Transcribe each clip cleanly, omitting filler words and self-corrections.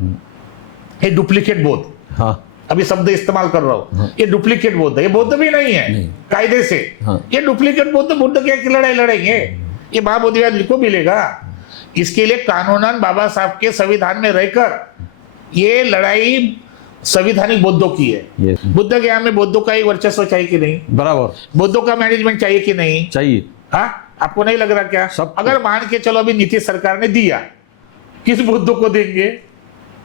ये डुप्लीकेट बौद्ध, हाँ अभी शब्द इस्तेमाल कर रहा हूं, ये डुप्लीकेट बौद्ध है, ये बौद्ध भी नहीं है कायदे से। ये डुप्लीकेट बौद्ध बुद्ध की लड़ाई लड़ेंगे, ये महाबोधिवाद को मिलेगा। इसके लिए कानूनन बाबा साहब के संविधान में रहकर ये लड़ाई संविधानिक बौद्धों की है। बुद्ध के यहाँ में बौद्धों का ही वर्चस्व चाहिए कि नहीं? बराबर। बौद्धों का मैनेजमेंट चाहिए कि नहीं? चाहिए। हाँ, आपको नहीं लग रहा क्या? अगर मान के चलो अभी नीतीश सरकार ने दिया, किस बुद्धों को देंगे?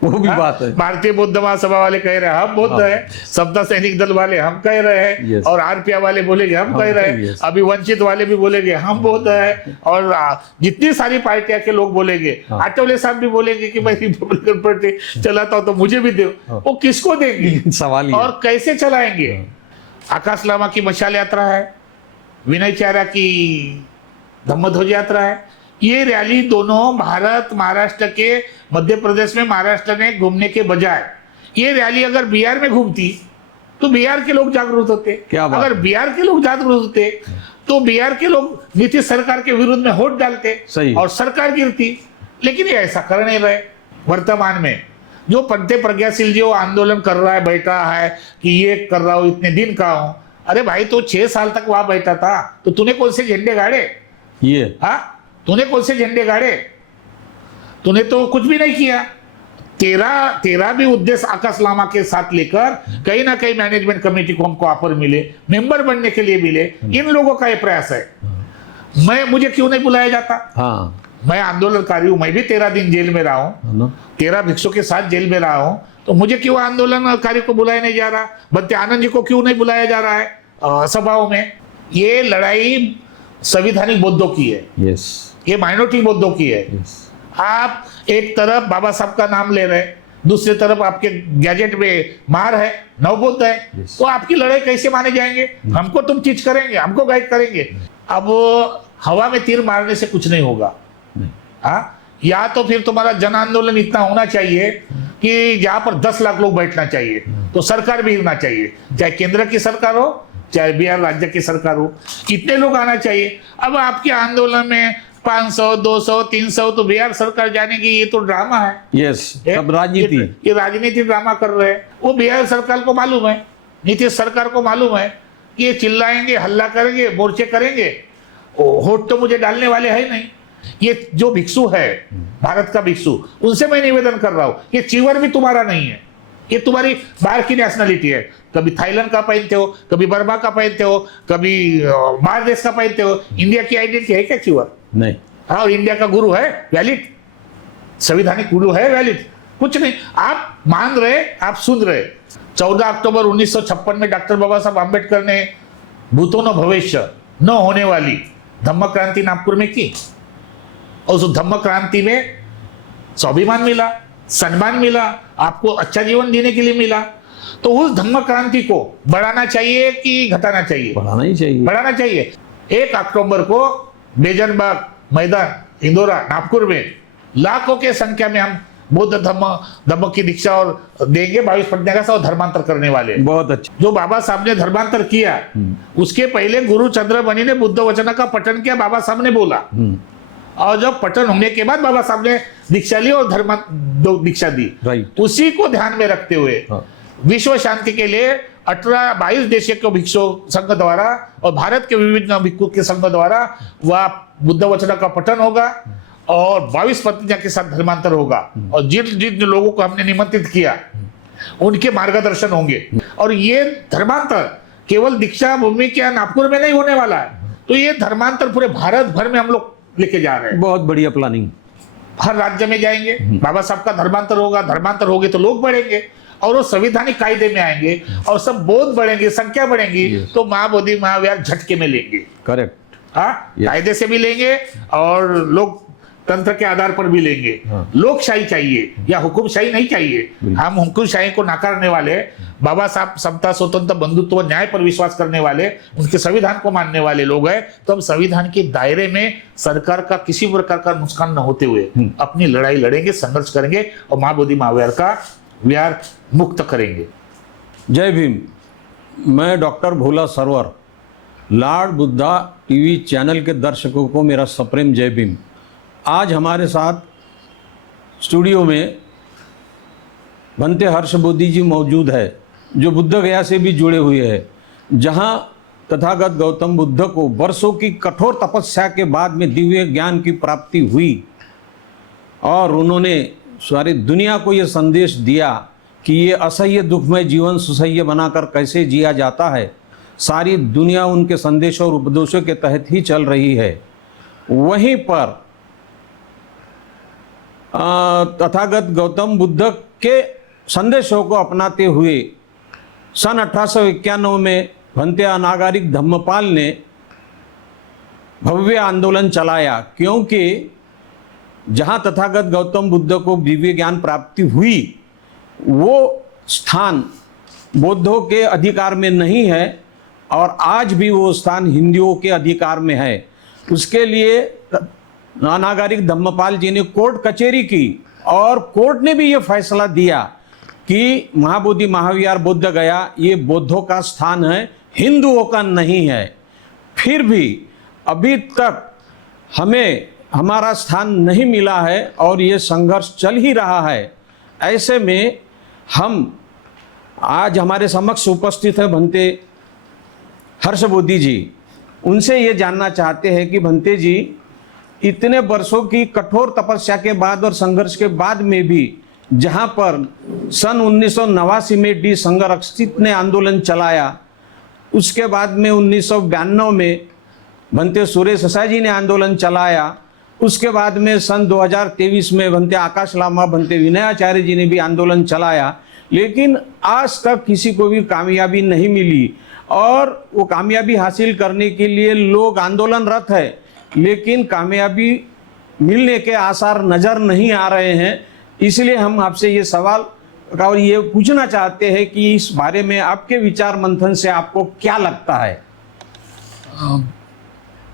वो भी बात है। भारतीय बौद्ध महासभा वाले कह रहे हैं हम बौद्ध है, सप्ता सैनिक दल वाले हम कह रहे हैं, और आरपीआई वाले बोलेंगे हम कह रहे हैं, अभी वंचित वाले भी बोलेंगे हम बौद्ध है, और जितनी सारी पार्टियां के लोग बोलेंगे, आठवले साहब भी बोलेंगे कि भाई रिपब्लिकन पार्टी चलाता हो तो मुझे भी दो। वो किसको देंगे सवाल और कैसे चलाएंगे? आकाश लामा की मशाल यात्रा है, विनय चारा की धम्मध्वज यात्रा है। ये रैली दोनों भारत महाराष्ट्र के मध्य प्रदेश में महाराष्ट्र ने घूमने के बजाय ये रैली अगर बिहार में घूमती तो बिहार के लोग जागरूक होते। अगर बिहार के लोग जागरूक होते तो बिहार के लोग नीतीश सरकार के विरुद्ध में वोट डालते और सरकार गिरती। लेकिन ये ऐसा कर नहीं रहे। वर्तमान में जो पंथे प्रज्ञाशील जो आंदोलन कर रहा है, बैठा है कि ये कर रहा हूं, इतने दिन का हूं। अरे भाई, तो 6 साल तक वहां बैठा था तो तूने कौन से झंडे गाड़े? ये तूने कौन से झंडे गाड़े? तूने तो कुछ भी नहीं किया। तेरा भी उद्देश्य आकाश लामा के साथ लेकर कहीं ना कहीं मैनेजमेंट कमेटी को हमको ऑफर मिले, मेंबर बनने के लिए मिले, इन लोगों का ये प्रयास है। मुझे क्यों नहीं बुलाया जाता? मैं आंदोलनकारी हूं, मैं भी 13 दिन जेल में रहा हूं, 13 भिक्षु के साथ जेल में रहा हूं, तो मुझे क्यों आंदोलनकारी को बुलाया नहीं जा रहा? बंते आनंद जी को क्यों नहीं बुलाया जा रहा है सभाओं में? ये लड़ाई संविधानिक बौद्धों की है, ये माइनॉरिटी बौद्धों की है। आप एक तरफ बाबा साहब का नाम ले रहे, दूसरी तरफ आपके गैजेट में मार है, नवबौद्ध है, तो आपकी लड़ाई कैसे माने जाएंगे? हमको तुम चीज करेंगे, हमको गाइड करेंगे। अब हवा में तीर मारने से कुछ नहीं होगा। या तो फिर तुम्हारा जन आंदोलन इतना होना चाहिए कि जहां पर 10 लाख लोग बैठना चाहिए, तो सरकार भी हिलना चाहिए, चाहे केंद्र की सरकार हो चाहे बिहार राज्य की सरकार हो, इतने लोग आना चाहिए। अब आपके आंदोलन में 500, 200, 300 तो बिहार सरकार जाने की, ये तो ड्रामा है। सब राजनीति, ये राजनीति ड्रामा कर रहे हैं। वो बिहार सरकार को मालूम है, नीतीश सरकार को मालूम है कि ये चिल्लाएंगे, हल्ला करेंगे, मोर्चे करेंगे, वोट तो मुझे डालने वाले है नहीं। ये जो भिक्षु है, भारत का भिक्षु, उनसे मैं निवेदन कर रहा हूं, ये चीवर भी तुम्हारा नहीं है, ये तुम्हारी बाहर की नेशनलिटी है। कभी थाईलैंड का पहनते हो, कभी बर्मा का पहनते हो, कभी बाहर देश का पहनते हो। इंडिया की आइडेंटिटी है क्या चीवर? नहीं। और इंडिया का गुरु है वैलिड, संविधानिक गुरु है वैलिड? कुछ नहीं। आप मान रहे, आप सुन रहे। 14 अक्टूबर 1956 में डॉक्टर बाबा साहब आम्बेडकर ने भूतो न भविष्य न होने वाली धम्म क्रांति नागपुर में की, और उस धम्म क्रांति में स्वाभिमान मिला, सम्मान मिला, आपको अच्छा जीवन जीने के लिए मिला। तो उस धम्म क्रांति को बढ़ाना चाहिए कि घटाना चाहिए? बढ़ाना ही चाहिए, बढ़ाना चाहिए। 1 अक्टूबर को बेजनबाग मैदान इंदौरा नागपुर में लाखों के संख्या में हम बौद्ध धम्म की दीक्षा और देंगे। 22 पटना का धर्मांतर करने वाले। बहुत अच्छा। जो बाबा साहब ने धर्मांतर किया, उसके पहले गुरु चंद्रमणि ने बुद्ध वचन का पठन किया, बाबा साहब ने बोला, और जब पठन होने के बाद बाबा साहब ने दीक्षा ली और दीक्षा दी। उसी को ध्यान में रखते हुए विश्व शांति के लिए 22 देशों के भिक्षु संघ द्वारा और भारत के विभिन्न भिक्षु के संघ द्वारा वह बुद्ध वचन का पठन होगा और 22 प्रतिज्ञा के साथ धर्मांतर होगा। और जिन जिन लोगों को हमने निमंत्रित किया उनके मार्गदर्शन होंगे। और ये धर्मांतर केवल दीक्षा भूमि के नागपुर में नहीं होने वाला है, तो ये धर्मांतर पूरे भारत भर में हम लोग लेके जा रहे हैं। बहुत बढ़िया प्लानिंग। हर राज्य में जाएंगे, बाबा साहब का धर्मांतर होगा, धर्मांतर होगे तो लोग बढ़ेंगे और वो संविधानिक कायदे में आएंगे और सब बोध बढ़ेंगे, संख्या बढ़ेंगी, तो महाबोधि महाविहार झटके में लेंगे। करेक्ट। कायदे से भी लेंगे और लोग तंत्र के आधार पर भी लेंगे। लोकशाही चाहिए या हुकुमशाही नहीं चाहिए। हम हुकुमशाही को नकारने वाले, बाबा साहब समता, स्वतंत्र, बंधुत्व, न्याय पर विश्वास करने वाले, उनके संविधान को मानने वाले लोग हैं। तो हम संविधान के दायरे में सरकार का किसी प्रकार का नुकसान न होते हुए अपनी लड़ाई लड़ेंगे, संघर्ष करेंगे और महाबोधि महाविहार का विहार मुक्त करेंगे। जय भीम। मैं doctor Bhola Sarwar, lord Buddha TV channel के दर्शकों को मेरा सप्रेम जय भीम। आज हमारे साथ स्टूडियो में भंते हर्ष बोधी जी मौजूद है, जो बुद्ध गया से भी जुड़े हुए हैं, जहां तथागत गौतम बुद्ध को वर्षों की कठोर तपस्या के बाद में दिव्य ज्ञान की प्राप्ति हुई और उन्होंने सारी दुनिया को ये संदेश दिया कि ये असह्य दुखमय जीवन सुसह्य बनाकर कैसे जिया जाता है। सारी दुनिया उनके संदेशों और उपदेशों के तहत ही चल रही है। वहीं पर तथागत गौतम बुद्ध के संदेशों को अपनाते हुए सन 1891 में भंते अनागारिक धम्मपाल ने भव्य आंदोलन चलाया, क्योंकि जहाँ तथागत गौतम बुद्ध को दिव्य ज्ञान प्राप्ति हुई वो स्थान बौद्धों के अधिकार में नहीं है और आज भी वो स्थान हिंदुओं के अधिकार में है। उसके लिए अनागारिक धम्मपाल जी ने कोर्ट कचहरी की और कोर्ट ने भी ये फैसला दिया कि महाबोधि महाविहार बोध गया ये बौद्धों का स्थान है, हिंदुओं का नहीं है। फिर भी अभी तक हमें हमारा स्थान नहीं मिला है और ये संघर्ष चल ही रहा है। ऐसे में हम आज हमारे समक्ष उपस्थित है भंते हर्ष बोधी जी। उनसे ये जानना चाहते हैं कि भंते जी, इतने वर्षों की कठोर तपस्या के बाद और संघर्ष के बाद में भी जहाँ पर सन 1989 में डी संघरक्षित ने आंदोलन चलाया, उसके बाद में 1992 में भंते सुरेश ससाई जी ने आंदोलन चलाया, उसके बाद में सन 2023 में भंते आकाश लामा भंते विनयाचार्य जी ने भी आंदोलन चलाया, लेकिन आज तक किसी को भी कामयाबी नहीं मिली। और वो कामयाबी हासिल करने के लिए लोग आंदोलनरत है, लेकिन कामयाबी मिलने के आसार नज़र नहीं आ रहे हैं। इसलिए हम आपसे ये सवाल और ये पूछना चाहते हैं कि इस बारे में आपके विचार मंथन से आपको क्या लगता है?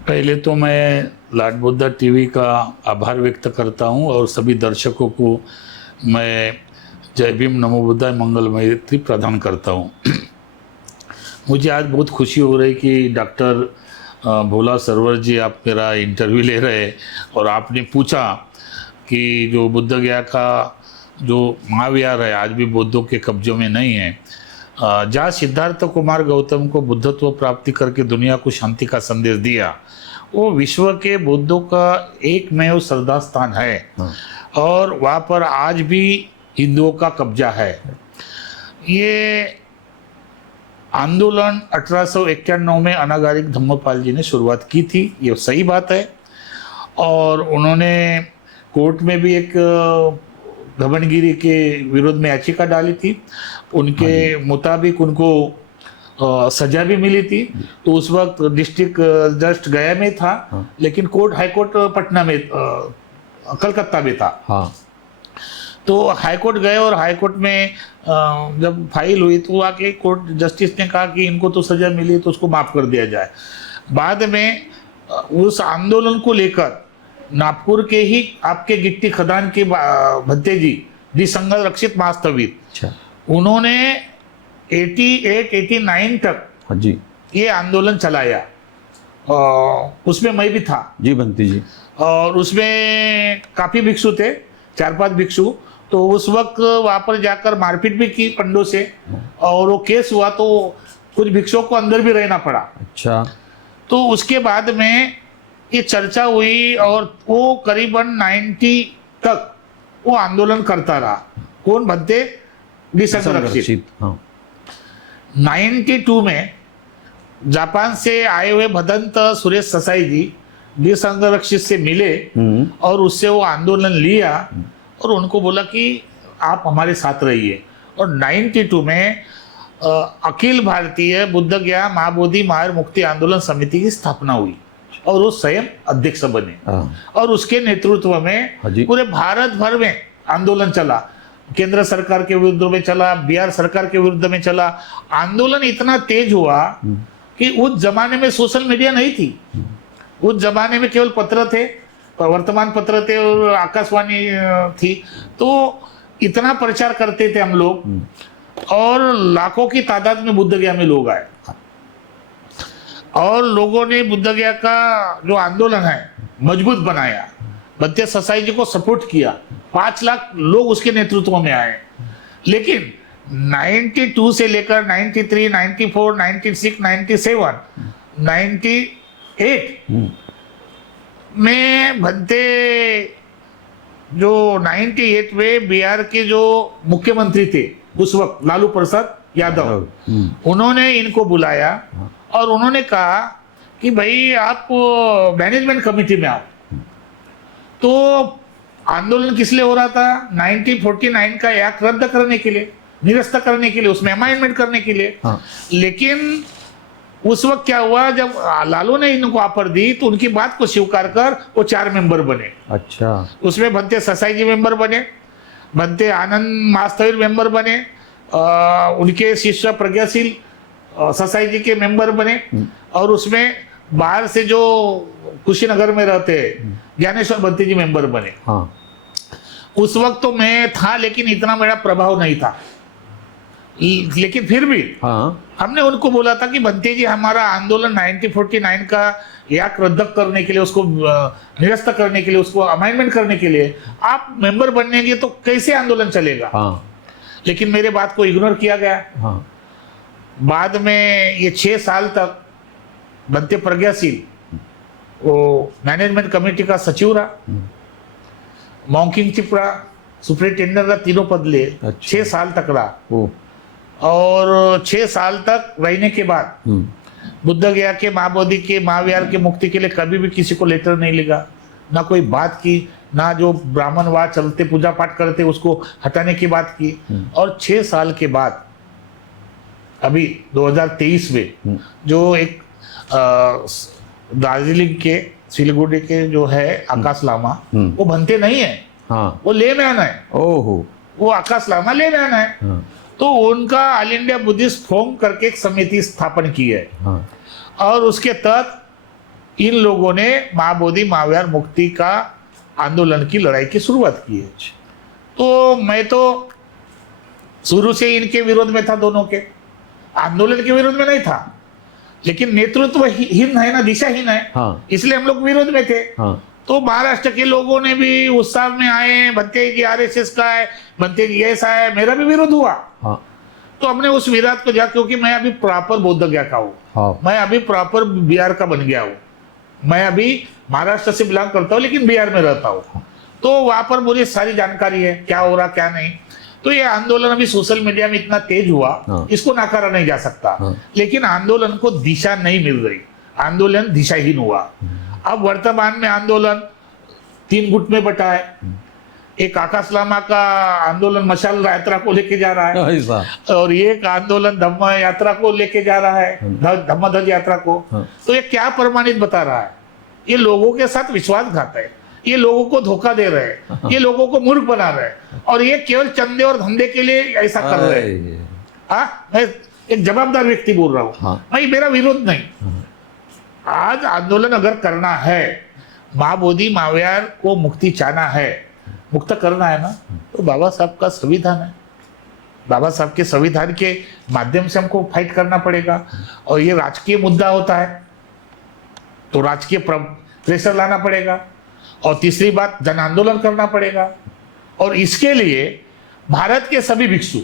पहले तो मैं लॉर्ड बुद्धा टीवी का आभार व्यक्त करता हूं और सभी दर्शकों को मैं जय भीम नमो बुद्धाय मंगलमय प्रदान करता हूं। मुझे आज बहुत खुशी हो रही कि डॉक्टर भोला सरवर जी आप मेरा इंटरव्यू ले रहे हैं और आपने पूछा कि जो बुद्ध गया का जो महाविहार है आज भी बौद्धों के कब्जों में नहीं है, जहाँ सिद्धार्थ कुमार गौतम को बुद्धत्व प्राप्ति करके दुनिया को शांति का संदेश दिया, वो विश्व के बौद्धों का एकमेव श्रद्धा स्थान है और वहाँ पर आज भी हिंदुओं का कब्जा है। ये आंदोलन 1891 में अनागारिक धम्मपाल जी ने शुरुआत की थी, ये सही बात है। और उन्होंने कोर्ट में भी एक घमंडगिरी के विरोध में याचिका डाली थी, उनके मुताबिक उनको सजा भी मिली थी। तो उस वक्त डिस्ट्रिक्ट जस्ट गया में था, लेकिन कोर्ट हाई कोर्ट पटना में कलकत्ता में था। हाँ। तो हाई कोर्ट गए और हाई कोर्ट में जब फाइल हुई तो आके कोर्ट जस्टिस ने कहा कि इनको तो सजा मिली तो उसको माफ कर दिया जाए। बाद में उस आंदोलन को लेकर नागपुर के ही आपके गिट्टी खदान के भत्ते जी संघरक्षित महास्थविर, उन्होंने 88-89 तक जी ये आंदोलन चलाया। उसमें मैं भी था जी भंते जी, और उसमें काफी भिक्षु थे, 4-5 भिक्षु। तो उस वक्त वहां पर जाकर मारपीट भी की पंडों से और वो केस हुआ तो कुछ भिक्षुओं को अंदर भी रहना पड़ा। अच्छा। तो उसके बाद में ये चर्चा हुई और वो करीबन 90 तक वो आंदोलन करता रहा। कौन? भंते संघरक्षित। हाँ। 92 में जापान से आए हुए भदंत सुरेश ससाई जी संघरक्षित से मिले और उससे वो आंदोलन लिया और उनको बोला कि आप हमारे साथ रहिए। और 92 में अखिल भारतीय बुद्ध गया महाबोधि महावीर मुक्ति आंदोलन समिति की स्थापना हुई और वो स्वयं अध्यक्ष बने और उसके नेतृत्व में पूरे भारत भर में आंदोलन चला। केंद्र सरकार के विरुद्ध में चला, बिहार सरकार के विरुद्ध में चला। आंदोलन इतना तेज हुआ कि उस जमाने में सोशल मीडिया नहीं थी। उस जमाने में केवल पत्र थे, वर्तमान पत्र थे और आकाशवाणी थी। तो इतना प्रचार करते थे हम लोग और लाखों की तादाद में बुद्ध गया में लोग आए और लोगों ने बुद्ध गया का जो आंदोलन है मजबूत बनाया। भंते ससाई जी को सपोर्ट किया। 5 लाख लोग उसके नेतृत्व में आए। लेकिन 92 से लेकर 93, 94, 96, 97, 98 में भंते जो 98 में बिहार के जो मुख्यमंत्री थे उस वक्त लालू प्रसाद यादव, उन्होंने इनको बुलाया और उन्होंने कहा कि भाई आप मैनेजमेंट कमेटी में आओ। तो आंदोलन किस लिए हो रहा था? 1949 का एक्ट रद्द करने के लिए, निरस्त करने के लिए, उसमें अमेंडमेंट करने के लिए। लेकिन उस वक्त क्या हुआ, जब लालू ने इनको ऑफर दी तो उनकी बात को स्वीकार कर वो 4 मेंबर बने। अच्छा। उसमें भंते ससाई जी मेंबर बने, भंते आनंद मास्तवीर मेंबर बने, उनके शिष्य प्रज्ञाशील ससाई जी के मेंबर बने, और उसमें बाहर से जो कुशीनगर में रहते ज्ञानेश्वर भंते जी मेंबर बने। उस वक्त तो मैं था, लेकिन इतना मेरा प्रभाव नहीं था। लेकिन फिर भी हमने उनको बोला था कि भंते जी, हमारा आंदोलन 1949 का एक्ट रद्द करने के लिए, उसको निरस्त करने के लिए, उसको अमेंडमेंट करने के लिए आप मेंबर बनेंगे तो कैसे आंदोलन चलेगा? लेकिन मेरे बात को इग्नोर किया गया। बाद में ये 6 साल तक भंते प्रज्ञाशील वो मैनेजमेंट कमेटी का सचिव रहा, मॉन्किंग चिपड़ा सुपरिटेंडेंट रहा, तीनों पद ले 6 साल तक रहा। और 6 साल तक रहने के बाद बुद्ध गया के, महाबोधि के, महाविहार के मुक्ति के लिए कभी भी किसी को लेटर नहीं लिखा, ना कोई बात की, ना जो ब्राह्मणवाद चलते पूजा पाठ करते उसको हटाने की बात की। और 6 साल के बाद अभी 2023 में जो एक दार्जिलिंग के सिलीगुड़ी के जो है आकाश लामा, वो भंते नहीं है, वो ले मैन है। वो आकाश लामा ले मैन है। तो उनका ऑल इंडिया बुद्धिस्ट फोरम करके एक समिति स्थापन की है, और उसके तहत इन लोगों ने महाबोधि महाविहार मुक्ति का आंदोलन की लड़ाई की शुरुआत की है। तो मैं तो शुरू से इनके विरोध में था, दोनों के आंदोलन के विरोध में नहीं था, लेकिन नेतृत्व हीन है ना, दिशाहीन है, इसलिए हम लोग विरोध में थे। तो महाराष्ट्र के लोगों ने भी उत्साह में आए, भंते जी आरएसएस का है, भंते जी ऐसा है, मेरा भी विरोध हुआ। तो हमने उस विरोध को क्योंकि मैं अभी प्रॉपर बौद्ध गया का हूँ, मैं अभी प्रॉपर बिहार का बन गया हूँ, मैं अभी महाराष्ट्र से बिलोंग करता हूँ लेकिन बिहार में रहता हूँ, तो वहां पर मुझे सारी जानकारी है क्या हो रहा क्या नहीं। तो ये आंदोलन अभी सोशल मीडिया में इतना तेज हुआ, इसको नकारा नहीं जा सकता, लेकिन आंदोलन को दिशा नहीं मिल रही, आंदोलन दिशाहीन हुआ। अब वर्तमान में आंदोलन 3 गुट में बटा है। एक आकाश लामा का आंदोलन मशाल यात्रा को लेके जा रहा है, और एक आंदोलन धम्म यात्रा को लेके जा रहा है, धम्म ध्वज यात्रा को। तो ये क्या प्रमाणित बता रहा है? ये लोगों के साथ विश्वासघात है, ये लोगों को धोखा दे रहे हैं, ये लोगों को मूर्ख बना रहे हैं, और ये केवल चंदे और धंधे के लिए ऐसा कर रहे हैं। मैं एक जवाबदार व्यक्ति बोल रहा हूँ, भाई मेरा विरोध नहीं। आज आंदोलन अगर करना है, महाबोधि महाविहार को मुक्ति चाहना है, मुक्त करना है ना, तो बाबा साहब का संविधान है, बाबा साहब के संविधान के माध्यम से हमको फाइट करना पड़ेगा। और ये राजकीय मुद्दा होता है तो राजकीय प्रेशर लाना पड़ेगा, और तीसरी बात जन आंदोलन करना पड़ेगा। और इसके लिए भारत के सभी भिक्षु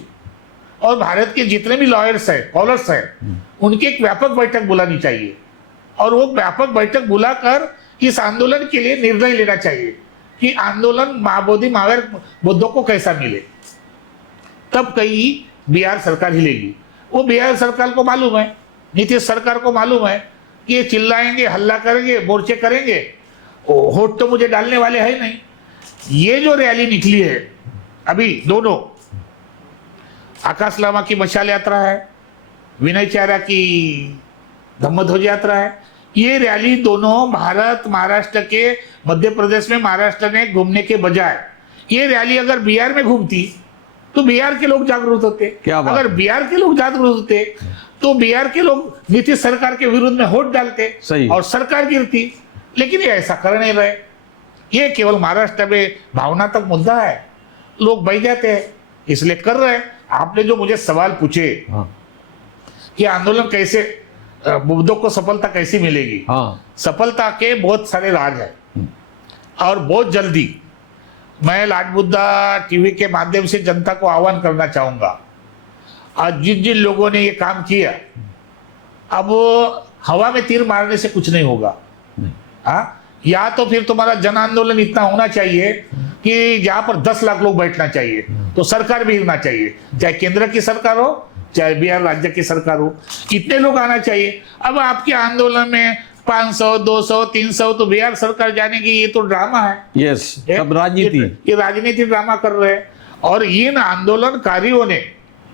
और भारत के जितने भी लॉयर्स हैं, स्कॉलर्स हैं, उनकी एक व्यापक बैठक बुलानी चाहिए, और वो व्यापक बैठक बुलाकर इस आंदोलन के लिए निर्णय लेना चाहिए कि आंदोलन महाबोधि महाविहार बुद्धों को कैसा मिले। तब कहीं बिहार सरकार हिलेगी। वो बिहार सरकार को मालूम है, नीतीश सरकार को मालूम है कि ये चिल्लाएंगे, हल्ला करेंगे, मोर्चे करेंगे, होट तो मुझे डालने वाले है नहीं। ये जो रैली निकली है अभी, दोनों आकाश लामा की मशाल यात्रा है, विनय चारा की धम्म ध्वज यात्रा है, ये रैली दोनों भारत महाराष्ट्र के मध्य प्रदेश में महाराष्ट्र ने घूमने के बजाय ये रैली अगर बिहार में घूमती तो बिहार के लोग जागरूक होते। अगर बिहार के लोग जागरूक होते तो बिहार के लोग नीतीश सरकार के विरुद्ध में वोट डालते और सरकार गिरती। लेकिन ये ऐसा कर नहीं रहे, ये केवल महाराष्ट्र में भावनात्मक मुद्दा है, लोग बह जाते हैं इसलिए कर रहे हैं। आपने जो मुझे सवाल पूछे कि आंदोलन कैसे, बुद्धों को सफलता कैसी मिलेगी, सफलता के बहुत सारे राज हैं और बहुत जल्दी मैं लाट बुद्धा टीवी के माध्यम से जनता को आह्वान करना चाहूंगा, आज जिन जिन लोगों ने ये काम किया, अब हवा में तीर मारने से कुछ नहीं होगा। हाँ, या तो फिर तुम्हारा जन आंदोलन इतना होना चाहिए कि जहां पर 10 लाख लोग बैठना चाहिए, तो सरकार भी हिलना चाहिए, चाहे केंद्र की सरकार हो चाहे बिहार राज्य की सरकार हो, इतने लोग आना चाहिए। अब आपके आंदोलन में 500, 200, 300 तो बिहार सरकार जाने की, ये तो ड्रामा है। यस, सब राजनीति, ये राजनीति ड्रामा कर रहे हैं। और इन आंदोलनकारियों ने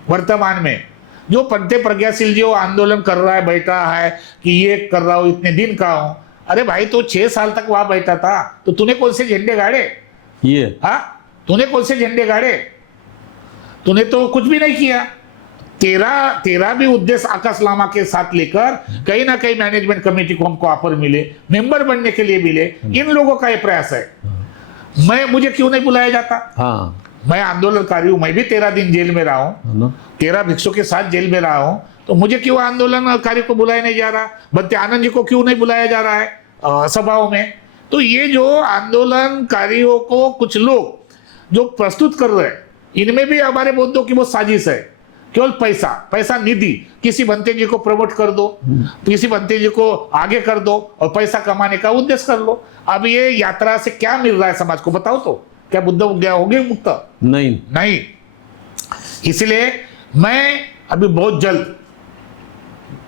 वर्तमान में जो पंथे प्रज्ञाशील जो आंदोलन कर रहा है, बैठा है कि ये कर रहा हूं, इतने दिन का हूं, अरे भाई तो 6 साल तक वहां बैठा था, तो तूने कौन से झंडे गाड़े? ये तूने कौन से झंडे गाड़े? तूने तो कुछ भी नहीं किया। तेरा भी उद्देश्य आकाश लामा के साथ लेकर कहीं ना कहीं मैनेजमेंट कमेटी को हमको ऑफर मिले, मेंबर बनने के लिए मिले, इन लोगों का ये प्रयास है। मुझे क्यों नहीं बुलाया जाता? हाँ, मैं आंदोलनकारी हूं, मैं भी 13 दिन जेल में रहा हूं, 13 भिक्षु के साथ जेल में रहा हूं, तो मुझे क्यों आंदोलनकारी को बुलाया नहीं जा रहा? बंते आनंद जी को क्यों नहीं बुलाया जा रहा है सभाओं में? तो ये जो आंदोलनकारियों को कुछ लोग जो प्रस्तुत कर रहे हैं, इनमें भी हमारे बौद्धों की बहुत साजिश है। केवल पैसा निधि, किसी बंते जी को प्रमोट कर दो, किसी बंते जी को आगे कर दो और पैसा कमाने का उद्देश्य कर लो। अब ये यात्रा से क्या मिल रहा है समाज को, बताओ तो? क्या बुद्ध गया हो गए मुक्त? नहीं। इसलिए मैं अभी बहुत जल्द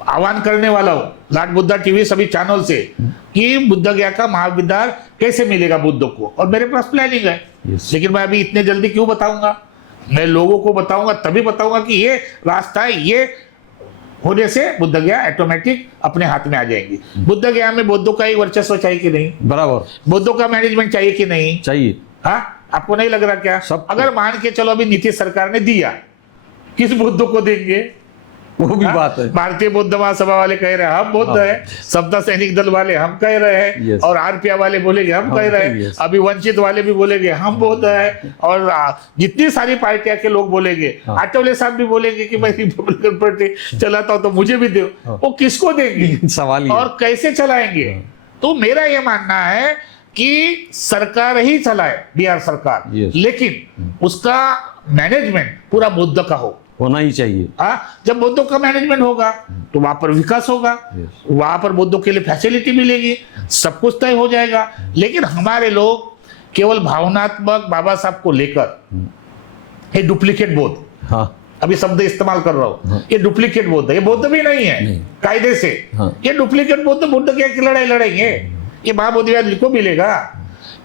आह्वान करने वाला हूं लाट बुद्धा टीवी सभी चैनल से कि बुद्ध गया का महाविद्यालय कैसे मिलेगा बुद्धों को, और मेरे पास प्लानिंग है। लेकिन मैं अभी इतने जल्दी क्यों बताऊंगा? मैं लोगों को बताऊंगा, तभी बताऊंगा कि ये रास्ता है, ये होने से बुद्ध गया ऑटोमेटिक अपने हाथ में आ जाएंगी। बुद्ध गया में बौद्धों का ही वर्चस्व चाहिए कि नहीं? बराबर। बौद्धों का मैनेजमेंट चाहिए कि नहीं? चाहिए। हाँ, आपको नहीं लग रहा क्या? सब अगर मान के चलो अभी नीतीश सरकार ने दिया, किस बुद्धों को देंगे? वो भी बात है। भारतीय बौद्ध महासभा वाले कह रहे हैं हम बौद्ध है, सप्ता सैनिक दल वाले हम कह रहे हैं, और आरपीएफ वाले बोलेंगे हम कह रहे हैं, अभी वंचित वाले भी बोलेंगे हम बौद्ध है, और जितनी सारी पार्टियां के लोग बोलेंगे, आठवले साहब भी बोलेंगे कि मैं रिपब्लिकन पार्टी चलाता हूं तो मुझे भी दो। वो किसको देंगे सवाल और कैसे चलाएंगे? तो मेरा ये मानना है कि सरकार ही चलाए, बिहार सरकार, लेकिन उसका मैनेजमेंट पूरा बौद्ध का होना ही चाहिए। जब बौद्धों का मैनेजमेंट होगा तो वहां पर विकास होगा, वहां पर बौद्धों के लिए फैसिलिटी मिलेगी, सब कुछ तय हो जाएगा। लेकिन हमारे लोग केवल भावनात्मक बाबा साहब को लेकर ये डुप्लीकेट बौद्ध, अभी शब्द इस्तेमाल कर रहा हूं, ये डुप्लीकेट बौद्ध है, ये बौद्ध भी नहीं है कायदे से। ये डुप्लीकेट बौद्ध बुद्ध की लड़ाई लड़ेंगे, ये महाबोधिवाद को मिलेगा।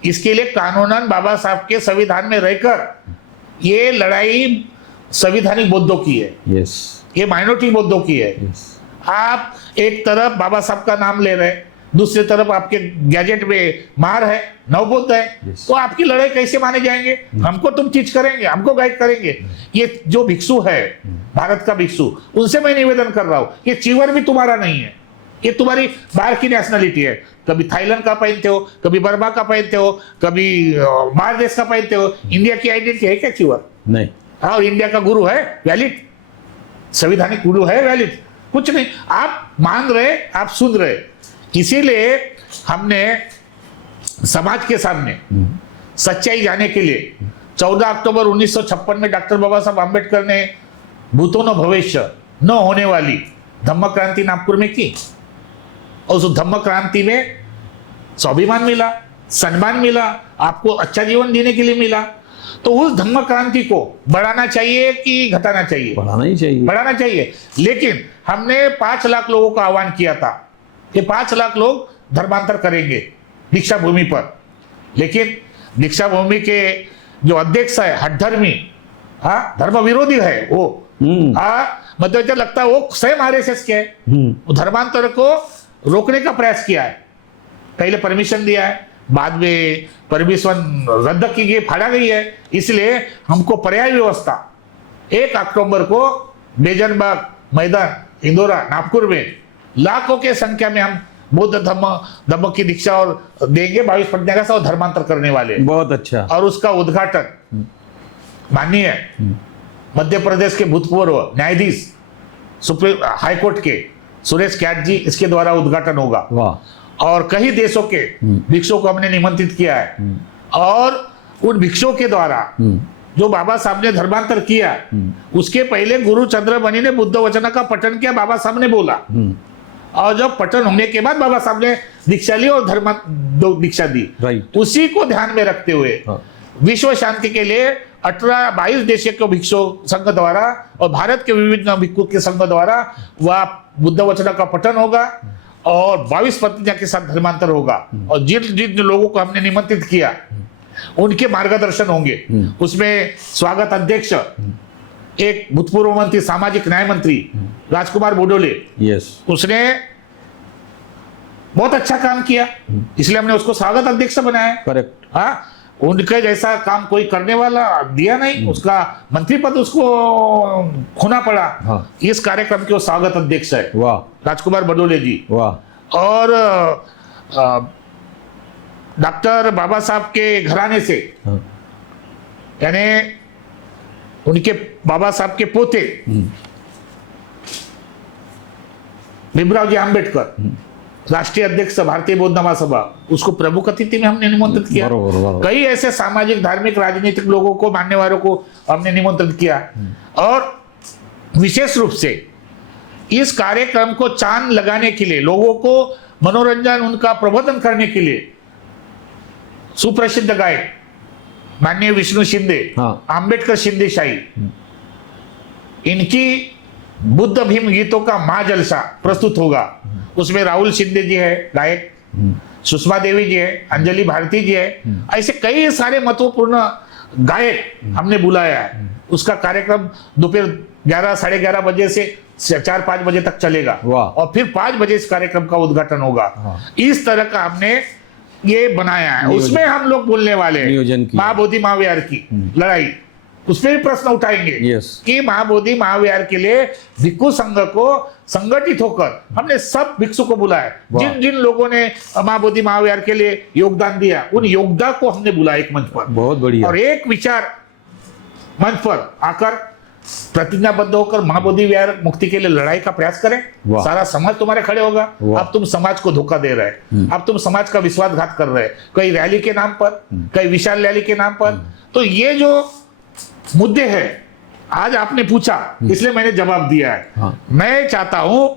इसके लिए कानूनन बाबा साहब के संविधान में रहकर ये लड़ाई संविधानिक बौद्धों की है, ये माइनॉरिटी बौद्धों की है। आप एक तरफ बाबा साहब का नाम ले रहे हैं, दूसरी तरफ आपके गैजेट में मार है, नवबौद्ध है, तो आपकी लड़ाई कैसे माने जाएंगे? हमको तुम चीज करेंगे, हमको गाइड करेंगे। ये जो भिक्षु है, भारत का भिक्षु, उनसे मैं निवेदन कर रहा हूं, ये चीवर भी तुम्हारा नहीं है, ये तुम्हारी बाहर की नेशनलिटी है। कभी थाईलैंड का पहनते हो, कभी बर्मा का पहनते हो, कभी बाहर देश का पहनते हो। इंडिया की आइडेंटिटी है क्या चीवर? नहीं। और इंडिया का गुरु है वैलिड, संविधानिक गुरु है वैलिड? कुछ नहीं। आप मान रहे, आप सुन रहे। इसीलिए हमने समाज के सामने सच्चाई जाने के लिए 14 अक्टूबर 1956 में डॉक्टर बाबा साहब आम्बेडकर ने भूतो न भविष्य न होने वाली धम्म क्रांति नागपुर में की, और उस धम्म क्रांति में स्वाभिमान मिला, सम्मान मिला, आपको अच्छा जीवन जीने के लिए मिला। तो उस धम्म क्रांति को बढ़ाना चाहिए कि घटाना चाहिए? बढ़ाना ही चाहिए, बढ़ाना चाहिए। लेकिन हमने 5 लाख लोगों का आह्वान किया था कि 5 लाख लोग धर्मांतर करेंगे दीक्षा भूमि पर। लेकिन दीक्षा भूमि के जो अध्यक्ष है हठधर्मी, धर्म विरोधी है वो, मतलब लगता है वो स्वयं आरएसएस के है, वो धर्मांतर को रोकने का प्रयास किया है। पहले परमिशन दिया है, बाद में परमिशन रद्द की गई, फाड़ा गई है। इसलिए हमको पर्याय व्यवस्था 1 अक्टूबर को बेजनबाग मैदान इंदौरा नागपुर में लाखों के संख्या में हम बौद्ध धम्म की दीक्षा और देंगे 22 पटना का धर्मांतर करने वाले। बहुत अच्छा। और उसका उद्घाटन माननीय मध्य प्रदेश के भूतपूर्व न्यायाधीश सुप्रीम हाईकोर्ट के सुरेश कैट जी, इसके द्वारा उद्घाटन होगा। और कई देशों के भिक्षुओं को हमने निमंत्रित किया है। और उन भिक्षुओं के द्वारा जो बाबा साहब ने धर्मांतर किया, उसके पहले गुरु चंद्रमणि ने बुद्ध वचन का पठन किया, बाबा साहब ने बोला, और जब पठन होने के बाद बाबा साहब ने दीक्षा ली और दीक्षा दी। उसी को ध्यान में रखते हुए विश्व शांति के लिए 18-22 देशों के भिक्षु संघ द्वारा और भारत के विभिन्न भिक्षु के संघ द्वारा वह बुद्ध वचन का पठन होगा और 22 प्रतिज्ञा के साथ धर्मांतर होगा। और जिन जिन लोगों को हमने निमंत्रित किया उनके मार्गदर्शन होंगे। उसमें स्वागत अध्यक्ष एक भूतपूर्व मंत्री, सामाजिक न्याय मंत्री राजकुमार बोडोले, उसने बहुत अच्छा काम किया, इसलिए हमने उसको स्वागत अध्यक्ष बनाया। करेक्ट। हाँ, उनके जैसा काम कोई करने वाला दिया नहीं, उसका मंत्री पद उसको खोना पड़ा। हाँ। इस कार्यक्रम के वो स्वागत अध्यक्ष है। वाह। राजकुमार बडोले जी। वाह। और डॉक्टर बाबा साहब के घराने से, यानी उनके बाबा साहब के पोते भीमराव जी आंबेडकर, राष्ट्रीय अध्यक्ष भारतीय बौद्ध महासभा, उसको प्रमुख अतिथि में हमने निमंत्रित किया। कई ऐसे सामाजिक, धार्मिक, राजनीतिक लोगों को, मान्यवरों को हमने निमंत्रित किया। और विशेष रूप से इस कार्यक्रम को चांद लगाने के लिए, लोगों को मनोरंजन, उनका प्रबोधन करने के लिए सुप्रसिद्ध गायक माननीय विष्णु शिंदे, आंबेडकर शिंदे शाही, इनकी बुद्ध भीम गीतों का महाजलसा प्रस्तुत होगा। उसमें राहुल शिंदे जी है गायक, सुषमा देवी जी है, अंजलि भारती जी है, ऐसे कई सारे महत्वपूर्ण गायक हमने बुलाया है। उसका कार्यक्रम दोपहर 11-11:30 बजे से 4-5 बजे तक चलेगा और फिर 5 बजे इस कार्यक्रम का उद्घाटन होगा। इस तरह का हमने ये बनाया है। उसमें हम लोग बोलने वाले महाबोधि महाविहार की लड़ाई, उसमें भी प्रश्न उठाएंगे कि महाबोधि महाविहार के लिए भिक्षु संघ को संगठित होकर हमने सब भिक्षु को बुलाया। जिन जिन लोगों ने महाबोधि महाविहार के लिए योगदान दिया, उन योगदान को हमने बुलाया एक मंच पर। बहुत बढ़िया। और एक विचार मंच पर आकर प्रतिज्ञाबद्ध होकर महाबोधि विहार मुक्ति के लिए लड़ाई का प्रयास करें। सारा समाज तुम्हारे खड़े होगा। अब तुम समाज को धोखा दे रहे, अब तुम समाज का विश्वासघात कर रहे, कई रैली के नाम पर, कई विशाल रैली के नाम पर। तो ये जो मुद्दे हैं आज आपने पूछा, इसलिए मैंने जवाब दिया है। मैं चाहता हूं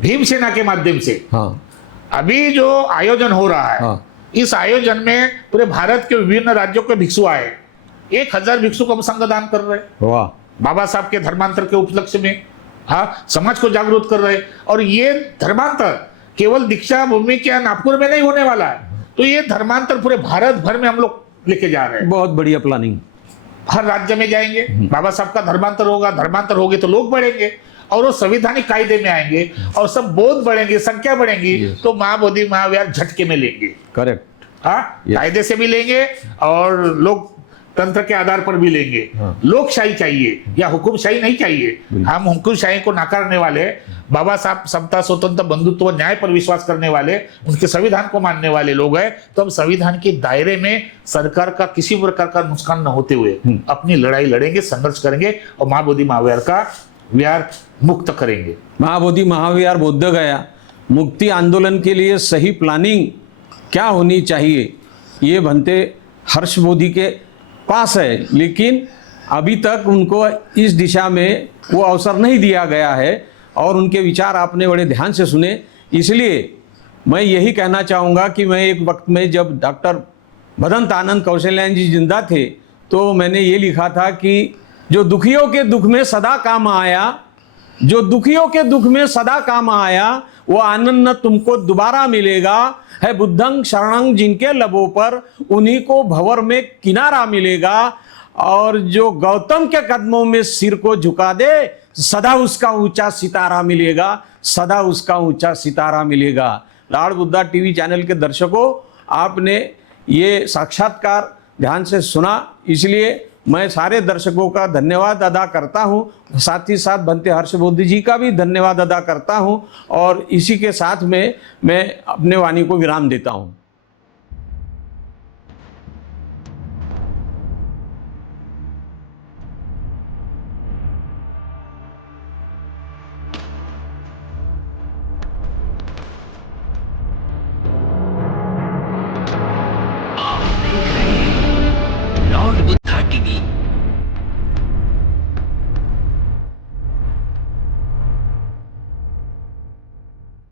भीमसेना के माध्यम से अभी जो आयोजन हो रहा है, इस आयोजन में पूरे भारत के विभिन्न राज्यों के भिक्षु आए, 1000 भिक्षु को हम संगदान कर रहे हैं। वाह। बाबा साहब के धर्मांतर के उपलक्ष्य में समाज को जागरूक कर रहे हैं। और ये धर्मांतर केवल दीक्षा भूमि के नागपुर में नहीं होने वाला है, तो ये धर्मांतर पूरे भारत भर में हम लोग लेके जा रहे हैं। बहुत बढ़िया प्लानिंग। हर राज्य में जाएंगे, बाबा साहब का धर्मांतर होगा। धर्मांतर होगे तो लोग बढ़ेंगे और वो संवैधानिक कायदे में आएंगे और सब बोध बढ़ेंगे, संख्या बढ़ेंगी, तो महाबोधि महाविहार झटके में लेंगे। करेक्ट। कायदे से भी लेंगे और लोग तंत्र के आधार पर भी लेंगे। लोकशाही चाहिए या हुकुमशाही नहीं चाहिए। हम हुकुमशाही को नाकारने वाले, बाबा साहब समता, स्वतंत्र, बंधुत्व, न्याय पर विश्वास करने वाले, उनके संविधान को मानने वाले लोग हैं। तो हम संविधान के दायरे में सरकार का किसी प्रकार का नुकसान न होते हुए अपनी लड़ाई लड़ेंगे, संघर्ष करेंगे और महाबोधि महाविहार का विहार मुक्त करेंगे। महाबोधि महाविहार बोध गया मुक्ति आंदोलन के लिए सही प्लानिंग क्या होनी चाहिए, ये भंते हर्ष बोधी के पास है, लेकिन अभी तक उनको इस दिशा में वो अवसर नहीं दिया गया है और उनके विचार आपने बड़े ध्यान से सुने। इसलिए मैं यही कहना चाहूँगा कि मैं एक वक्त में जब डॉक्टर भदंत आनंद कौशल्यान जी जिंदा थे तो मैंने ये लिखा था कि जो दुखियों के दुख में सदा काम आया, जो दुखियों के दुख में सदा काम आया, वो आनंद तुमको दोबारा मिलेगा। है बुद्धं शरणं जिनके लबों पर, उन्हीं को भंवर में किनारा मिलेगा। और जो गौतम के कदमों में सिर को झुका दे, सदा उसका ऊंचा सितारा मिलेगा, सदा उसका ऊंचा सितारा मिलेगा। लॉर्ड बुद्धा टीवी चैनल के दर्शकों, आपने ये साक्षात्कार ध्यान से सुना, इसलिए मैं सारे दर्शकों का धन्यवाद अदा करता हूं। साथ ही साथ भंते हर्ष बोधी जी का भी धन्यवाद अदा करता हूं और इसी के साथ में मैं अपने वाणी को विराम देता हूं।